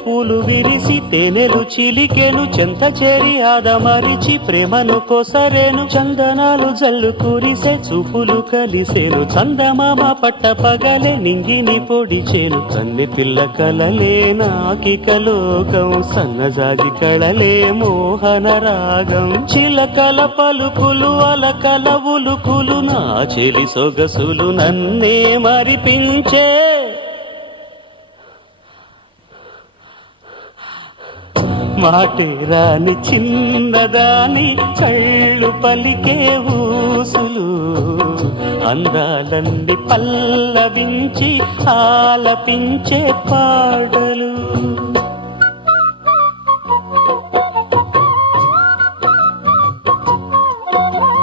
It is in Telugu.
పూలు విరిసి తేనెలు చిలికెను చెంత చేరి ఆదమరిచి ప్రేమను కొసరేను చందనాలు జల్లు కురిసే చూపులు కలిసేను చందమామ పట్ట పగలే నింగిని పొడిచేను కన్నె పిల్ల కలలే నాకిక లోకం సన్నజాగి కళలే మోహన రాగం చిలకల పలుకులు అలకల ఉలుకులు నా చెలి సొగసులు నన్నే మరిపించే మాటు రాని చిన్నదాని కళ్ళు పలికే ఊసులు అందాలన్నీ పల్లవించి ఆలపించే పాటలు